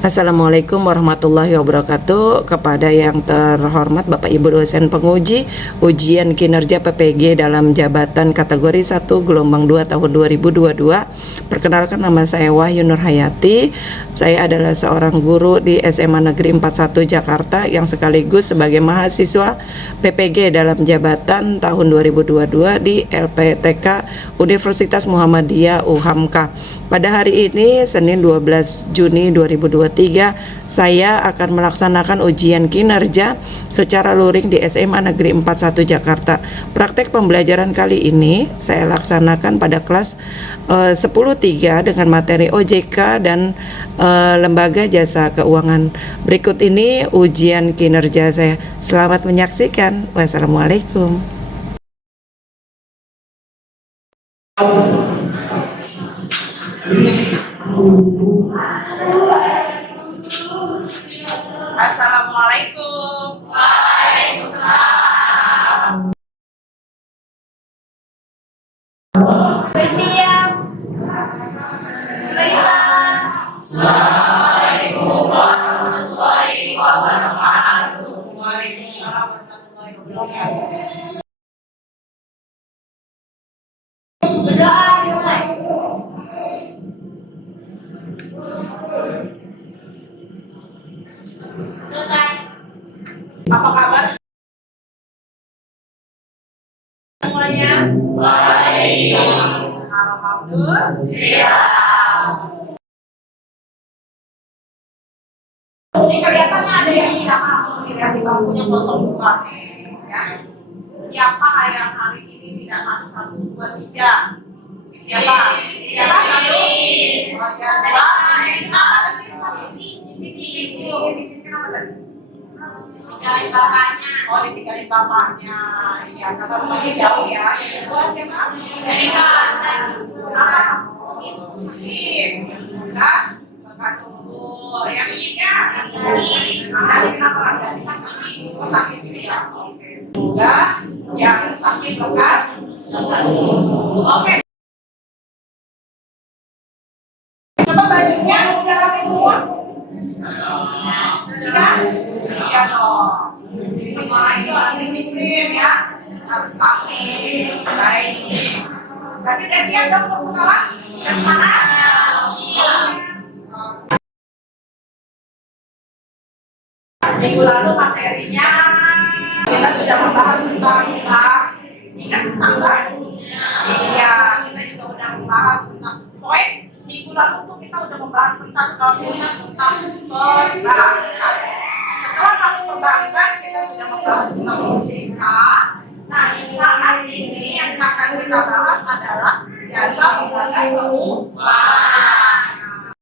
Assalamualaikum warahmatullahi wabarakatuh. Kepada yang terhormat Bapak Ibu dosen penguji ujian kinerja PPG dalam jabatan kategori 1 gelombang 2 tahun 2022. Perkenalkan, nama saya Wahyu Nurhayati. Saya adalah seorang guru di SMA Negeri 41 Jakarta yang sekaligus sebagai mahasiswa PPG dalam jabatan tahun 2022 di LPTK Universitas Muhammadiyah UHAMKA. Pada hari ini Senin 12 Juni 2023 saya akan melaksanakan ujian kinerja secara luring di SMA Negeri 41 Jakarta. Praktek pembelajaran kali ini saya laksanakan pada kelas 10.3 dengan materi OJK dan Lembaga Jasa Keuangan. Berikut ini ujian kinerja saya. Selamat menyaksikan. Wassalamualaikum. Assalamualaikum. Waalaikumsalam. Bersiap. Berisalam. Assalamualaikum warahmatullahi wabarakatuh. Waalaikumsalam warahmatullahi wabarakatuh. Berdoa dimulai. Selesai. Apa kabar semuanya? Baik. Alhamdulillah. Ini kelihatannya ada yang tidak masuk nih, lihat di bangkunya kosong dua nih, ya. Siapa yang hari ini tidak masuk 1, 2, 3? Siapa? Siapa? 1. Oh ya, kenapa tadi? Di kenapa tadi? Tinggalin bapaknya. Oh, ditinggalin bapaknya. Iya, kata rumahnya jauh ya. Yang kedua siapa? Dari Kalimantan. Apa? Sakit. Ya, semoga lekas sembuh. Yang ketiga? Ini kenapa Ranggani? Oh, sakit juga. Oke, semoga yang sakit lekas sembuh. Oke. Coba bajunya udah rapi semua? Sudah? Ya dong. Sekolah itu harus disiplin ya, harus rapi, baik. Berarti udah siap dong untuk sekolah? Udah semangat? Siap. Minggu lalu materinya kita sudah membahas tentang bank. Ingat tentang bank? Iya, kita juga udah membahas tentang poin. Minggu lalu tuh kita udah membahas tentang perbankan. Setelah masuk perbankan, kita sudah membahas tentang OJK. Nah, saat ini yang akan kita bahas adalah jasa lembaga keuangan.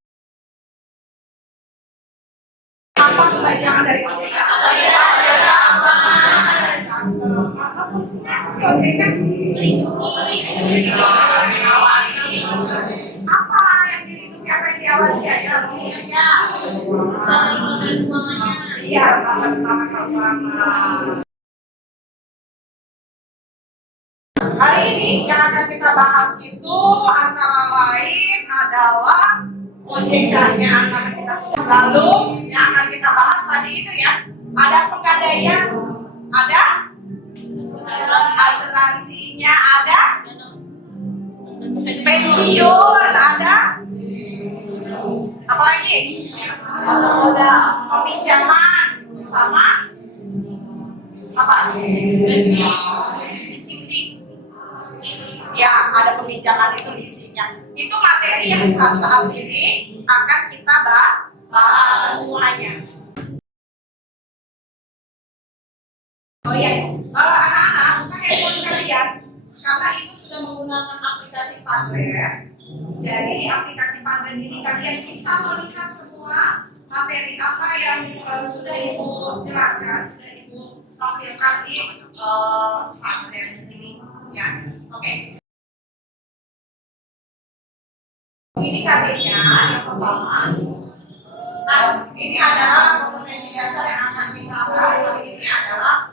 Apa kepanjangan dari OJK? Apa fungsinya si OJK? Melindungi. Mengawasi. Apa yang dilindungi, apa yang diawasi? Ayo harus ingatnya. Lembaga keuangannya. Iya, lembaga keuangan. Hari ini yang akan kita bahas itu antara lain adalah OJK-nya karena kita sudah lalu yang akan kita bahas tadi itu ya, ada pegadaian, ada asuransinya, ada pensiun, ada apa lagi? Peminjaman sama apa? Ya, ada peminjaman itu leasingnya. Itu materi yang saat ini akan kita bahas semuanya. Oh iya, anak-anak, buka handphone kalian karena itu sudah menggunakan aplikasi Padlet. Jadi di aplikasi Padlet ini kalian bisa melihat semua materi apa yang sudah ibu jelaskan, sudah ibu tampilkan di Padlet ini, ya. Oke. Ini KD-nya yang pertama. Nah, ini adalah kompetensi dasar yang akan kita bahas hari ini adalah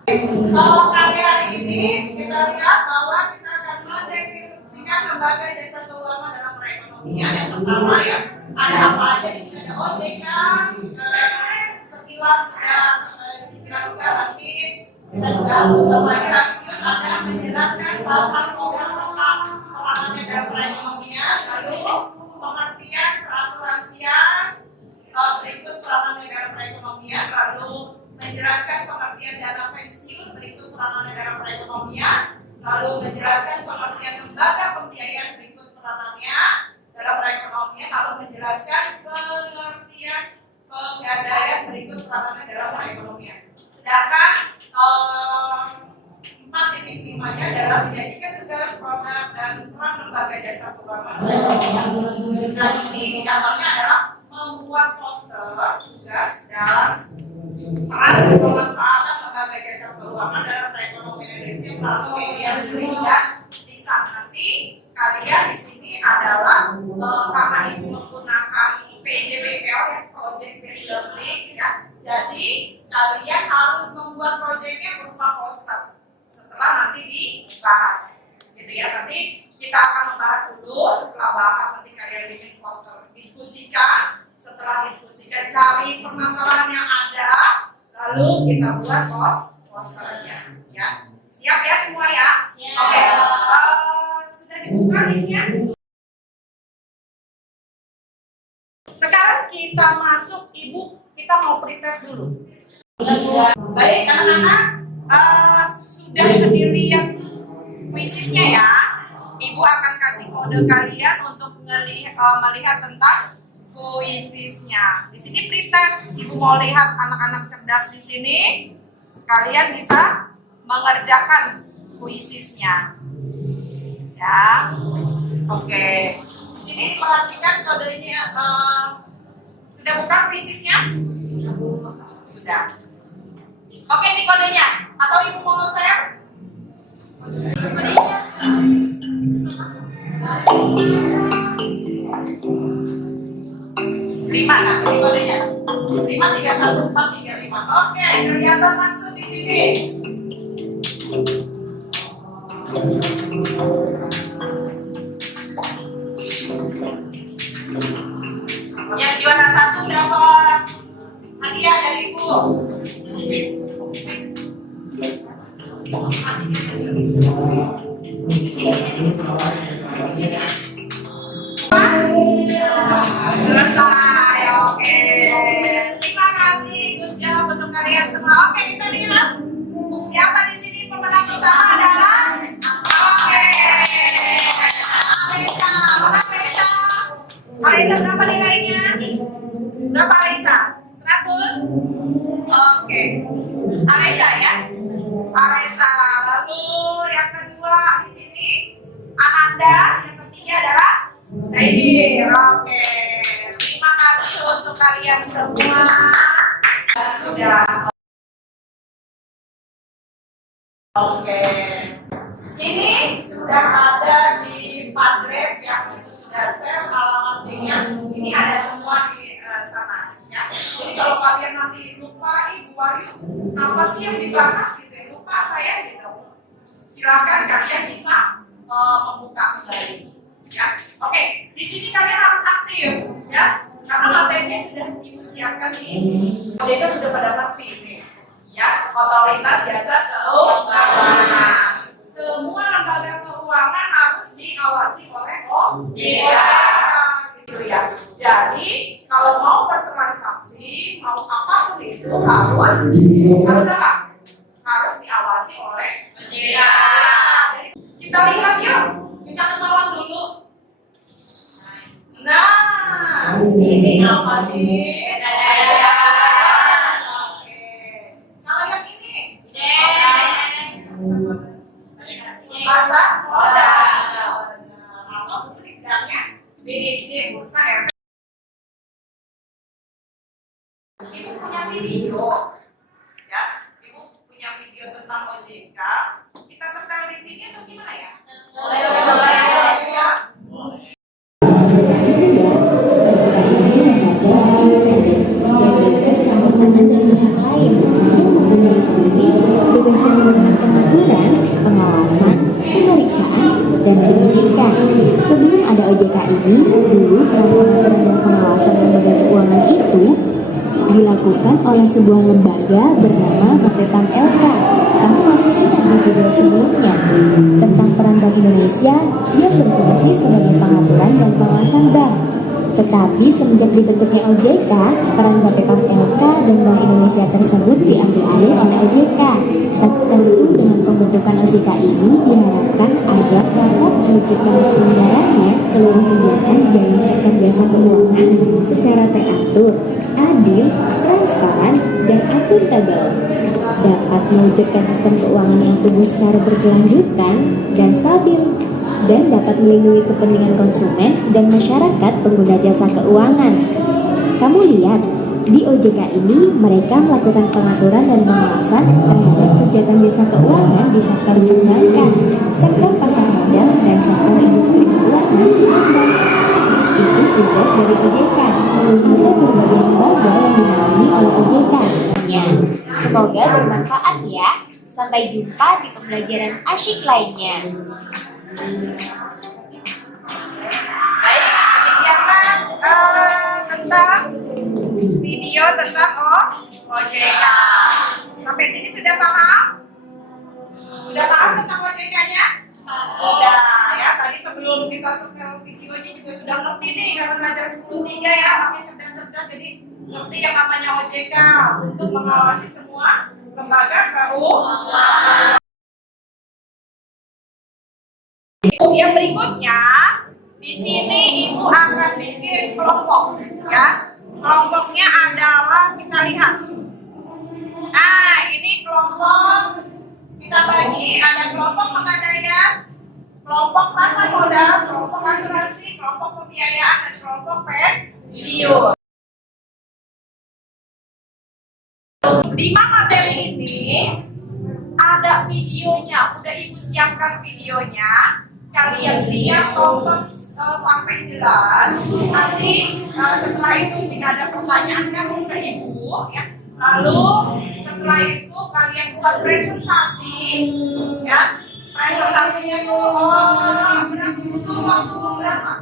kali hari ini kita lihat bahwa kita akan mendeskripsikan lembaga jasa keuangan dalam perekonomian. perekonomian. Yang pertama ya, ada apa aja di sini, ada OJK, sekilas sudah dijelaskan, tapi kita juga harus tugas lagi lanjut, ada yang menjelaskan pasar modal serta peranannya dalam perekonomian, lalu pengertian perasuransian, berikut peranannya dalam perekonomian, lalu menjelaskan pengertian dana pensiun, berikut peranannya dalam perekonomian, lalu menjelaskan pengertian lembaga pembiayaan, berikut peranannya dalam perekonomian, lalu menjelaskan pengertian penggadaian, berikut peranannya dalam perekonomian. Sedangkan 4.5-nya adalah menjadikan tugas, produk, dan peran lembaga jasa keuangan. Nah, di sini indikatornya adalah membuat poster tugas dan peran pemanfaatan lembaga jasa keuangan dalam perekonomian Indonesia melalui media tulis dan lisan. Nanti kalian di sini adalah karena ibu menggunakan PJBL ya, Project Based Learning ya. Jadi kalian harus membuat proyeknya berupa poster. Setelah nanti dibahas, gitu ya. Nanti kita akan membahas dulu. Setelah bahas nanti kalian bikin poster, diskusikan. Setelah diskusikan, cari permasalahan yang ada, lalu kita buat posternya. Ya, siap ya semua ya? Siap. Oke. Sudah dibuka linknya. Sekarang kita masuk, ibu. Kita mau pretest dulu. Baik anak-anak, sudah dilihat kuisisnya ya. Ibu akan kasih kode kalian untuk melihat tentang kuisisnya. Di sini pretest, ibu mau lihat anak-anak cerdas di sini. Kalian bisa mengerjakan kuisisnya. Ya, oke. Di sini diperhatikan kodenya. Sudah buka kuisisnya? Sudah. Oke, ini kodenya. Atau ibu mau share? Kodenya. Lima kan? Ini kodenya. 53145. Oke, kelihatan langsung di sini. Yang juara 1 dapat hadiah dari ibu. Selesai, oke. Terima kasih, good job untuk kalian semua. Oke, kita lihat siapa di sini pemenang pertama adalah. Oke, Arisa, mana Arisa? Arisa berapa nilainya? Berapa Arisa? 100? Oke, Arisa ya. Arisa. Lalu yang kedua di sini Ananda. Yang ketiga adalah Saidir. Oke, terima kasih untuk kalian semua. Sudah. Oke, ini sudah ada di Padlet yang itu sudah share alamat linknya. Ini ada semua di sana. Ya. Jadi kalau kalian nanti lupa, Ibu Wahyu, apa sih yang dibahas gitu ya? Lupa saya gitu. Silakan kalian bisa membuka kembali. Ya. Oke, di sini kalian harus aktif ya. Karena materinya sudah Ibu siapkan di sini. Jadi sudah pada ngerti ini. Ya, otoritas jasa keuangan. Semua lembaga keuangan harus diawasi oleh OJK, gitu ya. Jadi kalau mau bertransaksi, mau apapun itu harus apa? Harus diawasi oleh OJK. Kita lihat yuk, kita kenalan dulu. Nah, ini apa sih? Pasar modal, atau bidangnya BDC, Bursa Efek. Ibu punya video, ya, Ibu punya video tentang OJK. Kita setel di sini atau gimana ya? Boleh. Ya. pengawasan, pemeriksaan, dan penyidikan. Sebelum ada OJK ini, Dulu peran pengaturan dan pengawasan lembaga keuangan itu dilakukan oleh sebuah lembaga bernama Bapepam LK. Kamu masih ingat di video sebelumnya tentang peran Bank Indonesia yang berfungsi sebagai pengaturan dan pengawasan bank. Tetapi semenjak dibentuknya OJK, peran Bapepam LK dan Bank Indonesia tersebut diambil alih oleh OJK. Tentu dengan pembentukan OJK ini diharapkan agar dapat mewujudkan terselenggaranya seluruh kegiatan dalam sektor jasa keuangan secara teratur, adil, transparan, dan akuntabel, dapat mewujudkan sistem keuangan yang tumbuh secara berkelanjutan dan stabil, dan dapat melindungi kepentingan konsumen dan masyarakat pengguna jasa keuangan. Kamu lihat, di OJK ini mereka melakukan pengaturan dan pengawasan terhadap kegiatan jasa keuangan di sektor perbankan, sektor pasar modal, dan sektor industri keuangan. Itu tugas dari OJK. Ada berbagai lembaga yang dinaungi oleh OJK. Semoga bermanfaat ya. Sampai jumpa di pembelajaran asyik lainnya. Baik, demikianlah tentang video tentang OJK. Sampai sini sudah paham? Sudah paham tentang OJK-nya? Sudah ya. Tadi sebelum kita setel videonya juga sudah ngerti nih karena belajar 10.3 ya. Makanya cerdas-cerdas jadi ngerti yang namanya OJK untuk mengawasi semua lembaga keuangan. Yang berikutnya, di sini Ibu akan bikin kelompok, ya. Kelompoknya adalah kita lihat. Nah, ini kelompok kita bagi ada kelompok pegadaian, kelompok pasar modal, kelompok asuransi, kelompok pembiayaan, dan kelompok pensiun. 5 materi ini ada videonya, udah Ibu siapkan videonya. Kalian lihat tonton sampai jelas. Nanti setelah itu jika ada pertanyaan kasih ke Ibu ya. Lalu setelah itu kalian buat presentasi ya. Presentasinya tuh butuh waktu berapa?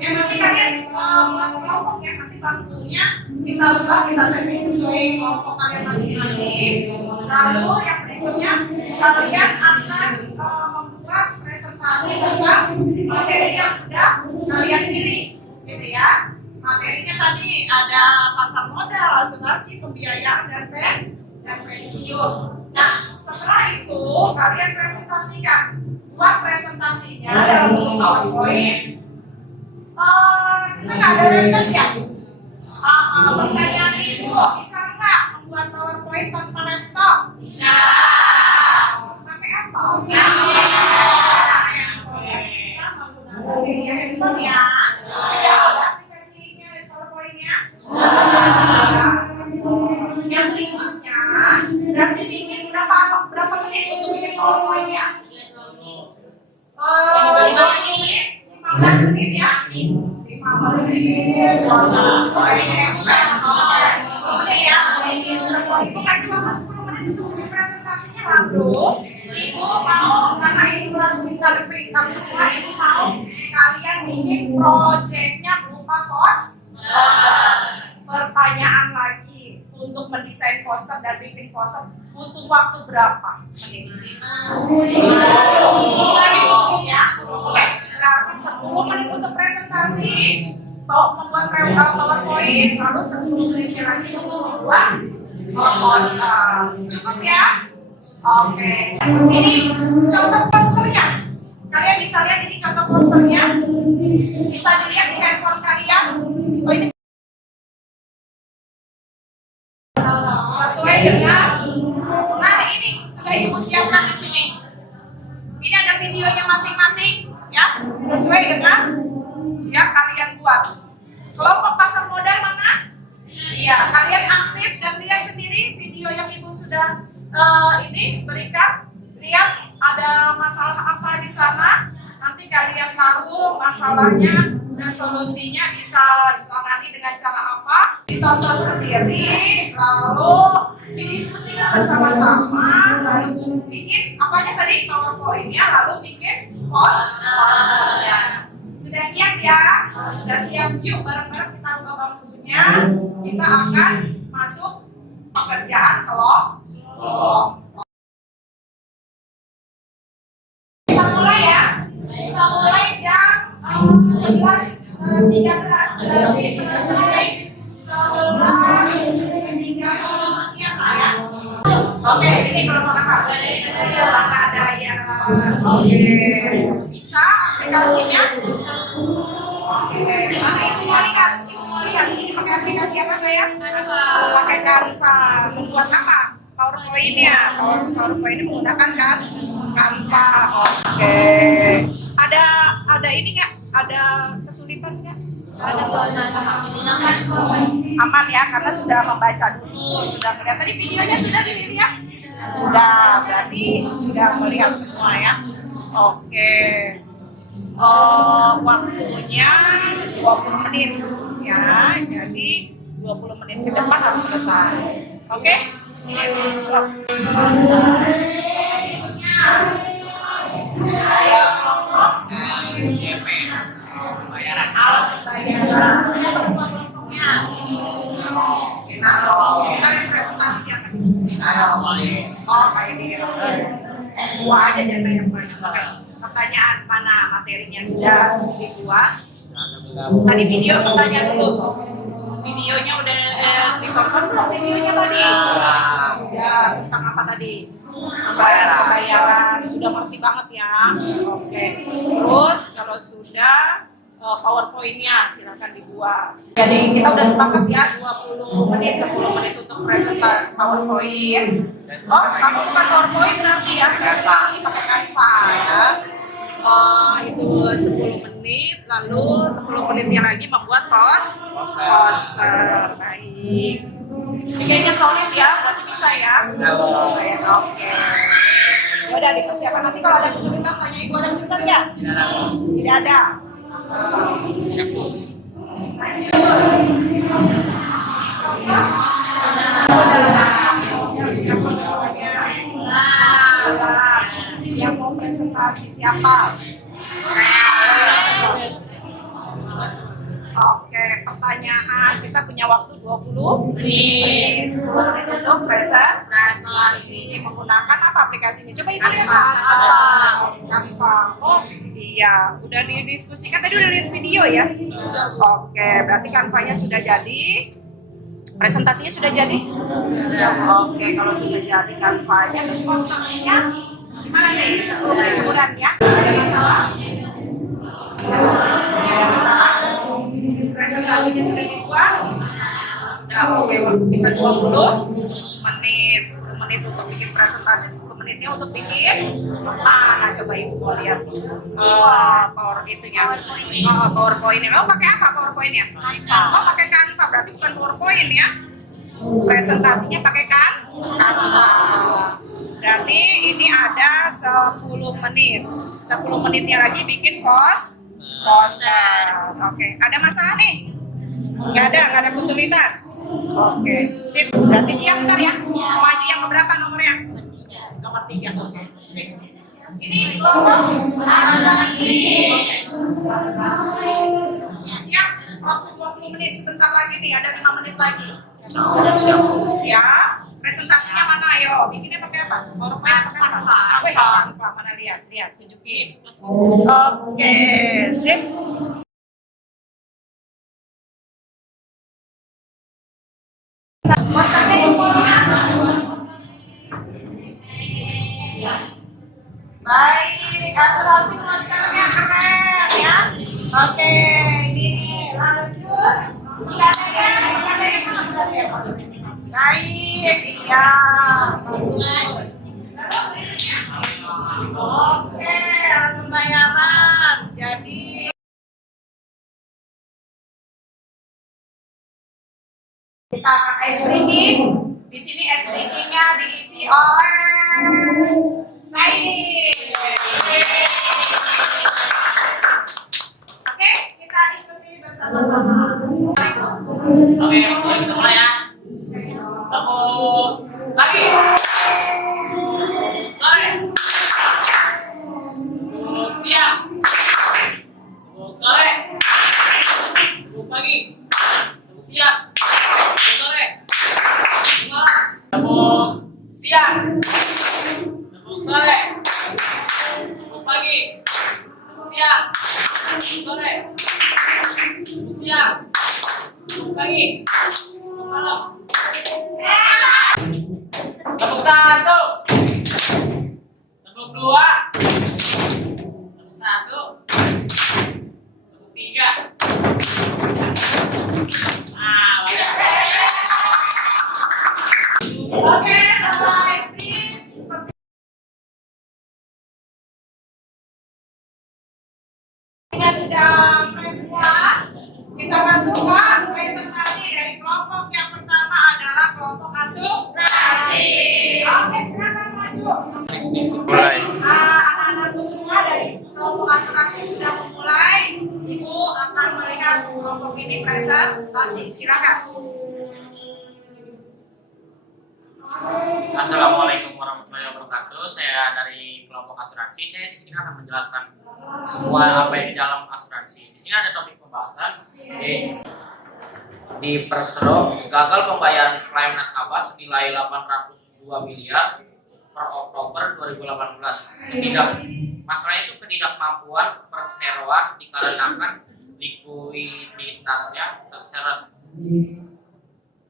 Ya nanti kalian buat kelompok ya, nanti waktunya kita ubah, kita setting sesuai kelompok kalian masing-masing. Lalu yang berikutnya kalian akan membuat presentasi tentang materi yang sudah kalian pilih, gitu ya. Materinya tadi ada pasar modal, asuransi, pembiayaan, dan pensiun. Nah, setelah itu kalian presentasikan, buat presentasinya dalam bentuk PowerPoint. Kita nggak ada laptop ya? Pertanyaan Ibu, bisa nggak membuat PowerPoint tanpa laptop? Bisa. Pakai apa? Kita menggunakan media handphone ya. Sudah ada aplikasinya PowerPoint-nya? Yang berikutnya, berarti bikin berapa menit untuk bikin PowerPoint-nya? 15 menit ya? 5 menit, ini ekspres, oke ya. Ibu kasih waktu 10 menit untuk bikin presentasinya, lalu Ibu mau, karena ini kelas pintar-pintar semua, Ibu mau kalian bikin proyeknya berupa pertanyaan lagi untuk mendesain poster dan bikin poster butuh waktu berapa menit? 10 menit ya. Oke, berarti 10 menit untuk presentasi, membuat PowerPoint, lalu 10 menit lagi untuk membuat poster. Cukup ya? Oke. Ini contoh posternya. Kalian bisa lihat ini contoh posternya. Bisa dilihat di handphone kalian. Oh, ini sesuai dengan, nah ini sudah Ibu siapkan di sini. Ini ada videonya masing-masing ya, sesuai dengan yang kalian buat. Kelompok pasar modal mana? Iya, kalian aktif dan lihat sendiri video yang Ibu sudah ini berikan. Lihat ada masalah apa di sana. Nanti kalian taruh masalahnya dan solusinya bisa ditangani dengan cara apa. Ditonton sendiri, lalu didiskusikan bersama-sama, lalu bikin apanya tadi PowerPoint-nya, lalu bikin posternya. Sudah Sudah siap ya? Sudah siap? Yuk bareng-bareng kita buka bangkunya. Kita akan masuk pekerjaan kelompok. Kita mulai ya. Kita mulai jam 11.13 sampai 11.30 sekian lah ya. Oke, ini kelompok apa? Pegadaian. Oke, bisa aplikasinya? Oke, mana yang mau lihat? Yang mau lihat ini pakai aplikasi apa saya? Pakai Canva. Membuat apa? PowerPoint-nya. PowerPoint ini menggunakan kan Canva. Oke. Ada ini nggak? Ada kesulitan nggak? Aman ya, karena sudah membaca dulu, sudah melihat tadi videonya sudah dilihat? Sudah, berarti sudah melihat semua ya. Oke. Waktunya 20 menit ya, jadi 20 menit ke depan harus selesai. Oke? Ayo kelompok. Alat pembayaran. Siapa ketua kelompoknya? Naro. Kita yang presentasi siapa? Oh, kayak ini. Dua aja jangan banyak banyak. Oke. Pertanyaan mana materinya sudah dibuat? Tadi video pertanyaan dulu. Videonya udah ditonton belum videonya tadi? Sudah. Tentang apa tadi? Pembayaran. Sudah ngerti banget ya. Oke. Terus kalau sudah PowerPoint-nya silakan dibuat. Jadi kita udah sepakat ya 20 menit, 10 menit untuk presentasi PowerPoint. Oh, kamu bukan PowerPoint berarti ya, presentasi pakai Canva ya. Itu 10 menit, lalu 10 menitnya lagi membuat poster. Baik. Ini kayaknya solid ya, berarti bisa ya. Oke. Ya udah dipersiapkan, nanti kalau ada kesulitan tanya ibu, ada kesulitan nggak? Tidak ada. Siap Bu. Yang mau presentasi siapa? Oke, pertanyaan kita punya waktu 20 menit, 10 menit untuk presentasi menggunakan apa aplikasinya? Coba ibu lihat. Canva. Oh iya, udah didiskusikan tadi, udah lihat video ya? Oke, berarti Canva-nya sudah jadi. Presentasinya sudah jadi? Oke, kalau sudah jadi Canva-nya, terus posternya gimana nih? 10 menit kemudian ya? Ada masalah? Ada masalah? Presentasinya sudah dibuat? Nah, oke, waktu kita 20 menit, 10 menit untuk bikin presentasi, 10 menitnya untuk bikin mana coba ibu mau lihat PowerPoint-nya. Kamu pakai apa PowerPoint-nya? Oh, pakai Canva, berarti bukan PowerPoint ya? Presentasinya pakai Canva. Berarti ini ada 10 menit. 10 menitnya lagi bikin poster. Oke, ada masalah nih? Nggak ada kesulitan? Oke, sip. Berarti siap ntar ya? Maju yang keberapa nomornya? Nomor 3. Oke, sip. Ini kelompok siap. Waktu 20 menit, sebentar lagi nih, ada 5 menit lagi. Siap. Presentasinya mana? Ayo, bikinnya pakai apa? PowerPoint pakai apa? Canva. Mana lihat, tunjukin. Oke, sip. Baik, asuransi maskernya keren ya. Oke, ini lanjut. Sudah ada yang baik, iya. Oke, alat pembayaran. Jadi kita akan ice drinking. Di sini ice drinkingnya diisi oleh Saidi. Oke, kita ikuti bersama-sama. Oke, kita mulai ya. Tepuk lagi. Sore. Tepuk siang. Tepuk sore. Tepuk pagi. Tepuk siang. Tepuk sore. Tepuk malam. Tepuk siang. Tepuk sore. Tepuk pagi. Tepuk siang. Tepuk sore. Tepuk siang. Tepuk pagi. Tepuk malam. Tepuk satu. Tepuk dua. Tepuk satu. Tepuk tiga. Ah, Oke, selesai stream. Seperti kita sudah fresh semua, kita masuk ke presentasi dari kelompok yang pertama adalah kelompok asuransi. Oke, silakan maju. mulai. Anak-anakku semua dari kelompok asuransi sudah memulai. Ibu akan melihat kelompok ini presentasi. Silakan. Assalamualaikum warahmatullahi wabarakatuh. Saya dari kelompok asuransi. Saya di sini akan menjelaskan semua apa yang di dalam asuransi. Di sini ada topik pembahasan. Di Persero, gagal pembayaran klaim nasabah senilai 802 miliar per Oktober 2018. Masalahnya itu ketidakmampuan perseroan dikarenakan likuiditasnya terseret.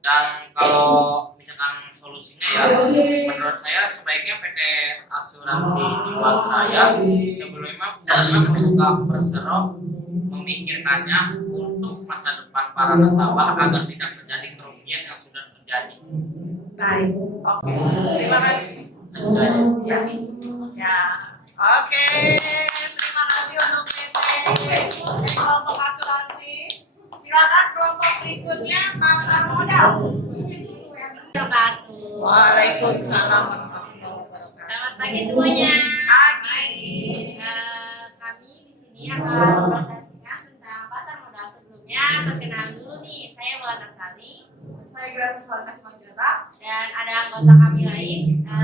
Dan kalau misalkan solusinya ya, menurut saya sebaiknya PT Asuransi Jiwasraya sebelumnya membuka Persero memikirkannya untuk masa depan para nasabah agar tidak terjadi kerugian yang sudah terjadi. Baik, oke. Terima kasih. Ya. Ya, oke. Terima kasih untuk PT kelompok asuransi. Silakan kelompok berikutnya pasar modal. Waalaikumsalam warahmatullahi wabarakatuh. Selamat pagi semuanya. Pagi. Kami di sini akan mempresentasikan tentang pasar modal. Sebelumnya perkenalan dulu nih, saya Wulan Naftali, saya Gratis Warga Semanjura, dan ada anggota kami lain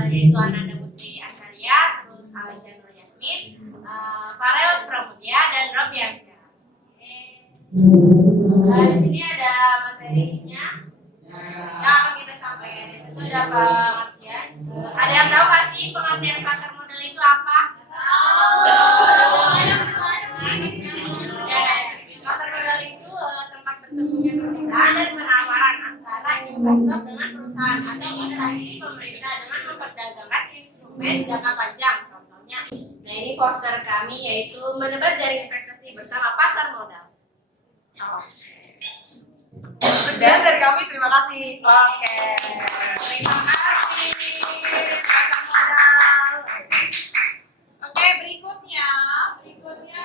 yaitu Ananda Putri Asaria, terus Alessia Nur Yasmin, Farel Pramudia, dan Rob Yanska. Di sini ada materinya yang akan kita sampaikan. Itu ada pengertian. Ada yang tahu nggak sih pengertian pasar modal itu apa? Pasar modal itu tempat bertemunya perbedaan dan penawaran antara investor dengan perusahaan atau instansi pemerintah dengan memperdagangkan instrumen jangka panjang. Contohnya, nah ini poster kami yaitu menebar jaring investasi bersama pasar modal. Sekian dari kami, terima kasih. Oke, terima kasih pasar modal. Oke, berikutnya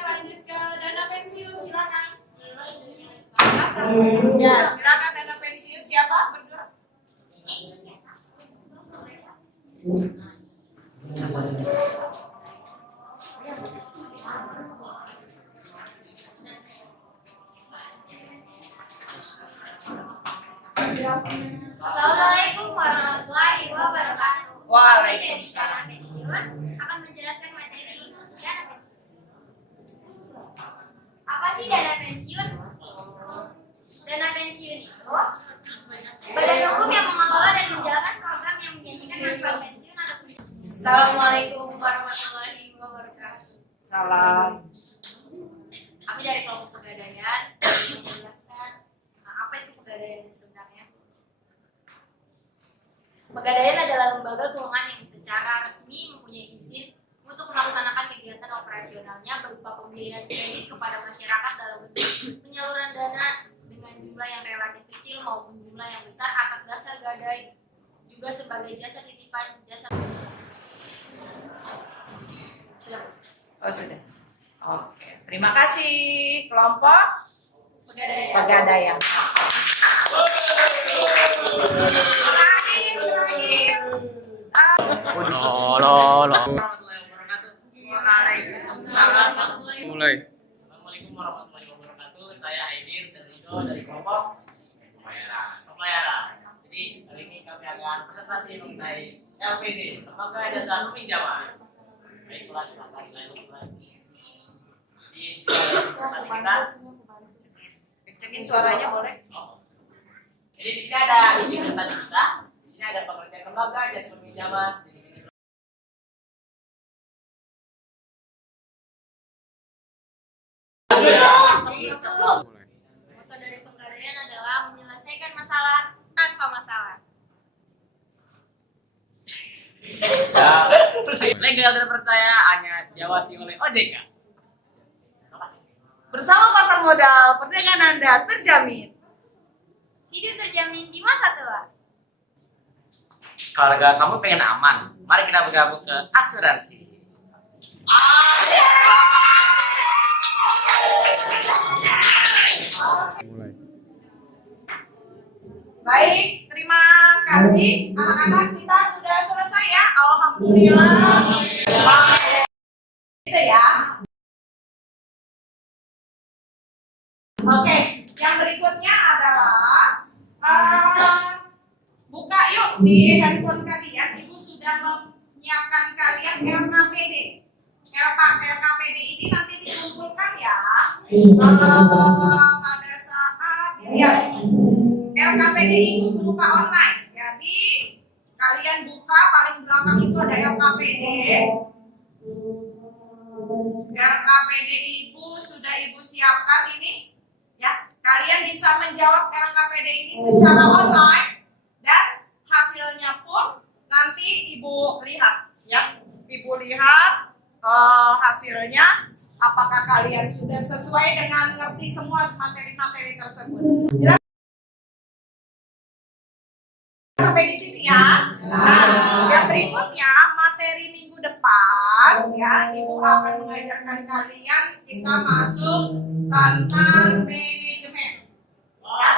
lanjut ke dana pensiun, silakan. Ya, silakan dana pensiun siapa berdua? Assalamualaikum warahmatullahi wabarakatuh. Waalaikumsalam. Kami dari Dana Pensiun akan menjelaskan materi dana pensiun. Apa sih dana pensiun? Dana pensiun itu badan hukum yang mengelola dan menjalankan program yang menjanjikan manfaat pensiun atau tujuan. Assalamualaikum warahmatullahi wabarakatuh. Salam. Kami dari kelompok pegadaian menjelaskan apa itu pegadaian sebenarnya. Pegadaian adalah lembaga keuangan yang secara resmi mempunyai izin untuk melaksanakan kegiatan operasionalnya berupa pemberian kredit kepada masyarakat dalam bentuk penyaluran dana dengan jumlah yang relatif kecil maupun jumlah yang besar atas dasar gadai, juga sebagai jasa titipan jasa. Oh, sudah. Oke, terima kasih kelompok pegadaian. Terakhir. Waalaikumsalam. Mulai. Assalamualaikum warahmatullahi wabarakatuh. Saya Aidir dan Rido dari kelompok pembayaran. Jadi kali ini kami akan presentasi mengenai LPD, lembaga jasa peminjaman. Baiklah, silakan mulai. Jadi presentasi kita Kencengin suaranya boleh? Jadi di sini ada isi presentasi kita. Di sini ada pengertian lembaga, jasa peminjaman. Di sini Moto dari penggadaian adalah menyelesaikan masalah tanpa masalah. ya, legal dan percaya hanya diawasi oleh OJK. Bersama pasar modal, perdagangan Anda terjamin. Hidup terjamin di masa tua. Keluarga kamu pengen aman, mari kita bergabung ke asuransi. Baik, terima kasih anak-anak, kita sudah selesai ya. Alhamdulillah. Gitu ya. Oke, yang berikutnya adalah buka yuk di handphone kalian. Ibu sudah menyiapkan kalian RKPD. RKPD ini nanti dikumpulkan ya pada saat dilihat. RKPD itu berupa online. Jadi kalian buka paling belakang itu ada RKPD. RKPD ibu sudah ibu siapkan ini. Ya, kalian bisa menjawab RKPD ini secara online dan hasilnya pun nanti ibu lihat. Ya, ibu lihat hasilnya. Apakah kalian sudah sesuai dengan ngerti semua materi-materi tersebut? Jelas sampai di sini ya. Nah, yang berikutnya materi minggu depan ya, ibu akan mengajarkan kalian kita masuk tentang manajemen. Ya,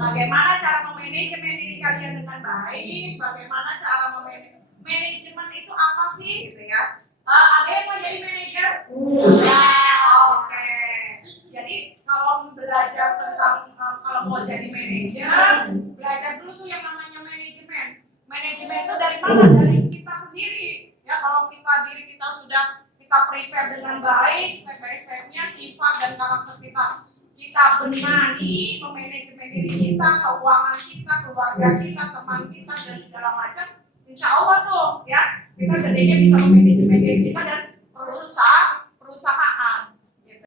bagaimana cara memanajemen diri kalian dengan baik, bagaimana cara manajemen itu apa sih gitu ya. Ada yang mau jadi manajer? Oke. Jadi kalau belajar tentang kalau mau jadi manajer, belajar dulu tuh yang namanya manajemen. Manajemen itu dari mana? Dari kita sendiri. Ya, kalau diri kita sudah kita prepare dengan baik, step by stepnya, sifat dan karakter kita benahi, memanajemen diri kita, keuangan kita, keluarga kita, teman kita dan segala macam. Insya Allah tuh ya, kita gedenya bisa memanajemen diri kita dan perusahaan. Gitu.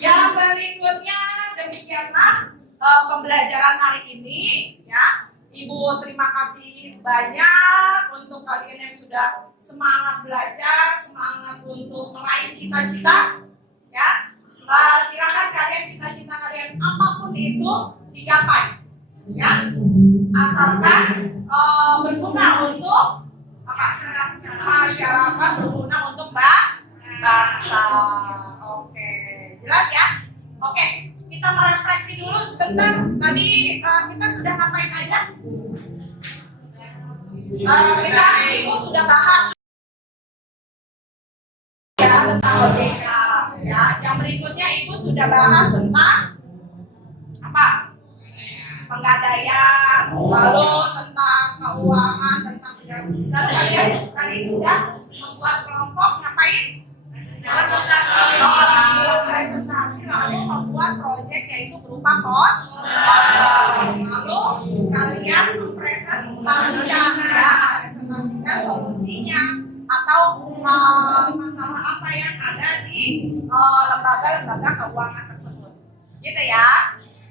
Yang berikutnya demikianlah pembelajaran hari ini ya. Ibu terima kasih banyak untuk kalian yang sudah semangat belajar, semangat untuk meraih cita-cita ya. Silakan kalian cita-cita kalian apapun itu digapai ya, asalkan berguna untuk apa? Masyarakat, berguna untuk bangsa. Oke, jelas ya? Oke, kita merefleksi dulu sebentar. Tadi kita sudah ngapain aja? Ibu sudah bahas ya tentang OJK ya. Yang berikutnya ibu sudah bahas tentang apa? Penggadaian, lalu tentang keuangan, tentang segala. Lalu kalian tadi sudah membuat kelompok ngapain? Membuat presentasi, lalu membuat proyek yaitu berupa lalu kalian presentasikan solusinya atau masalah apa yang ada di lembaga-lembaga keuangan tersebut, gitu ya.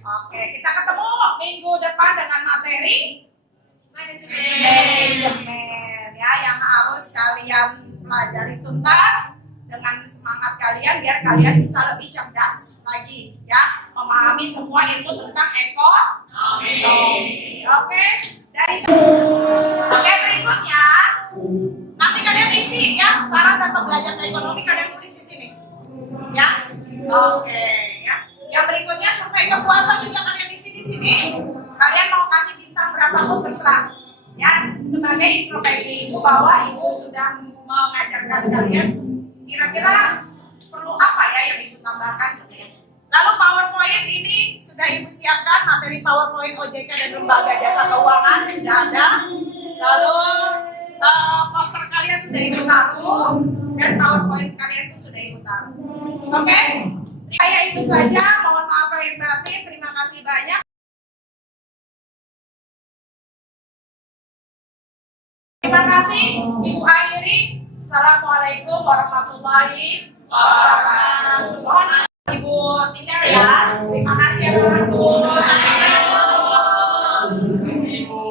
Oke, kita ketemu minggu depan dengan materi manajemen ya, yang harus kalian pelajari tuntas dengan semangat kalian biar kalian bisa lebih cerdas lagi ya, memahami semua ilmu tentang ekonomi. Oke, berikutnya nanti kalian isi ya saran dan pembelajaran ekonomi, kalian tulis di sini ya. Oke ya. Yang berikutnya survei kepuasan juga kalian isi di sini. Kalian mau kasih bintang berapa pun terserah. Ya, sebagai introspeksi ibu bahwa ibu sudah mengajarkan kalian kira-kira perlu apa ya yang ibu tambahkan gitu ya. Lalu PowerPoint ini sudah ibu siapkan, materi PowerPoint OJK dan lembaga jasa keuangan sudah ada. Lalu poster kalian sudah ibu taruh dan PowerPoint kalian pun sudah ibu taruh. Oke? Saya itu saja, mohon maaf lahir batin. Terima kasih banyak. Terima kasih, Ibu akhiri. Assalamualaikum warahmatullahi wabarakatuh. Mohon Ibu tinggal ya. Terima kasih ya Ibu. Terima kasih Ibu.